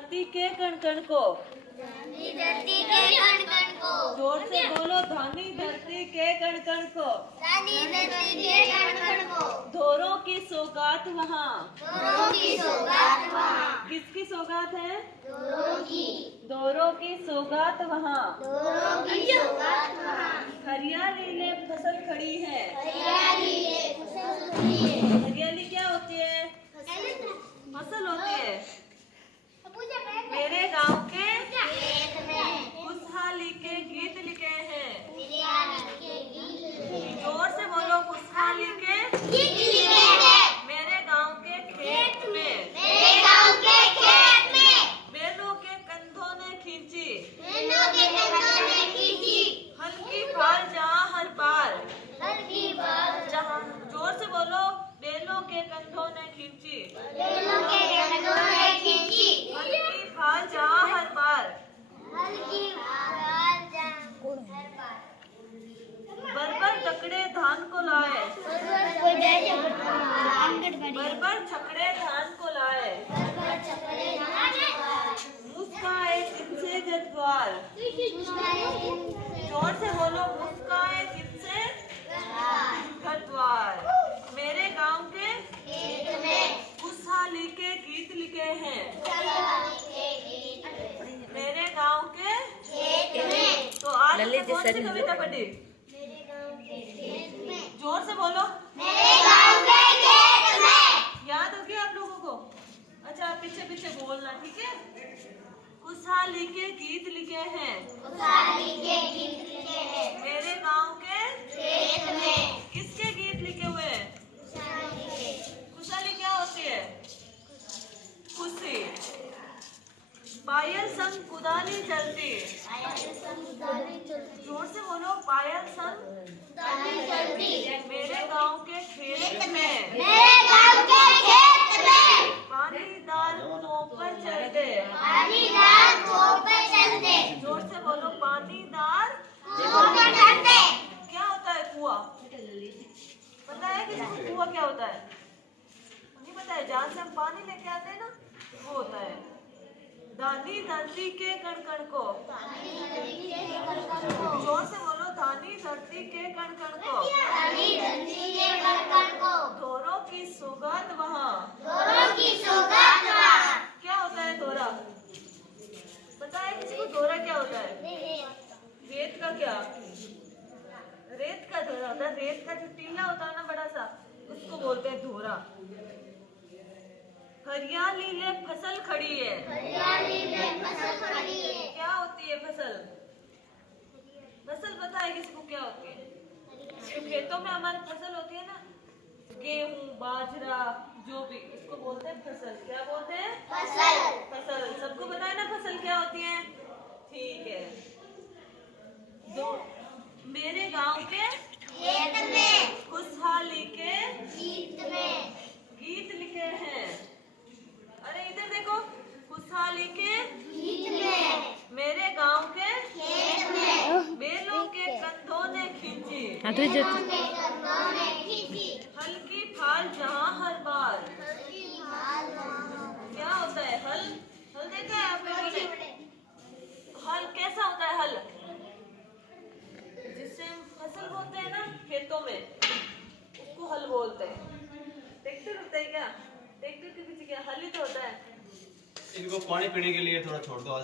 धरती के कण कण को। धानी धरती के कण कण को। जोर से बोलो, धानी धरती के कण कण को। धानी धरती के कण कण को। धोरों की सौगात वहाँ। धोरों की सौगात वहाँ। किसकी सौगात है? धोरों की। धोरों की सौगात वहाँ। धोरों की सौगात वहाँ। हरियाली ले फसल खड़ी है। हरियाली ले फसल खड़ी है। हरियाली क्या होती है? फसल होती है। मेरे गांव के खेत में खुशहाली के गीत लिखे हैं। हरियाली के गीत लिखे हैं। जोर से बोलो, खुशहाली के गीत लिखे हैं। मेरे गांव के खेत में। मेरे गांव के खेत में बैलों के कंधों ने खींची। बैलों के कंधों ने खींची। हल्की फाल जहाँ हर पार। हल्की बाल जहाँ जोर से बोलो, बैलों के कंधों ने खींची। बैलों के कंधों ने खींची। हल्की फाल जहाँ हर पार। हल्की बाल जहाँ हर पार। बरबर तकड़े धान को लाए। कोई बैठे आंगनबाड़ी। बरबर छकड़े धान को लाए। मुस्काए जिनसे जज्बार। जोर से बोलो, मुस्काए जिनसे घरद्वार। मेरे गांव के खेत में खुशहाली के गीत लिखे हैं। मेरे गांव के खेत में तो आज हमने कौन सी कविता पढ़ी? मेरे गांव के खेत में जोर से बोलो। मेरे गांव के खेत में याद हो गया आप लोगों को? अच्छा, आप पीछे पीछे बोलना, ठीक है? खुशहाली के गीत लिखे हैं। खुशहाली के गीत लिखे हैं। मेरे गांव के खेत में किसके गीत लिखे हुए हैं? खुशहाली के। खुशहाली क्या होती है? खुशी। पायल संग कुदाली चलती। जोर से बोलो, पायल संग कुदाली चलती। मेरे गांव के खेत में। मेरे गांव के खेत में पानीदार कुओं पर चलते। पानीदार कुओं पर चलते। जोर से बोलो, पानीदार कुओं पर चलते। क्या होता है कुआं? पता है किसी को कुआं क्या होता है? नहीं पता है? जहाँ से हम पानी लेके आते हैं ना, वो होता है। धानी धरती के कण कण को। जोर से बोलो, धानी धरती के कण कण को। धानी धरती के कण कण को। धोरों की सौगात वहाँ। धोरों की सौगात वहाँ। क्या होता है धोरा? पता है किसी को धोरा क्या होता है? रेत का क्या? रेत का धोरा होता है। रेत का जो टीला होता है ना, बड़ा सा, उसको बोलते हैं धोरा। हरियाली ले फसल खड़ी है। हरियाली में फसल खड़ी है। क्या होती है फसल? फसल पता है किसी को क्या होती है? जो खेतों में हमारी फसल होती है ना, गेहूं, बाजरा, जो भी, इसको बोलते हैं फसल। क्या बोलते हैं? फसल। फसल। सबको पता है ना फसल क्या होती है? ठीक है। दो मेरे गांव के खेत में खुशहाली के गीत में गीत लिखे हैं। अरे इधर देखो, खुशहाली के गीत में मेरे गांव के खेत में बैलों के कंधों ने खींची। बैलों के कंधों ने खींची। हल्की फाल जहाँ हर बार। हल्की बाल वहाँ। क्या होता है हल? हल देखा है आप लोगों ने? हल कैसा होता है? हल जिससे हम फसल बोते हैं ना खेतों में, उसको हल बोलते हैं। ट्रैक्टर होता है क्या? ट्रैक्टर के पीछे क्या हल ही तो होता है। इनको पानी पीने के लिए थोड़ा छोड़ दो।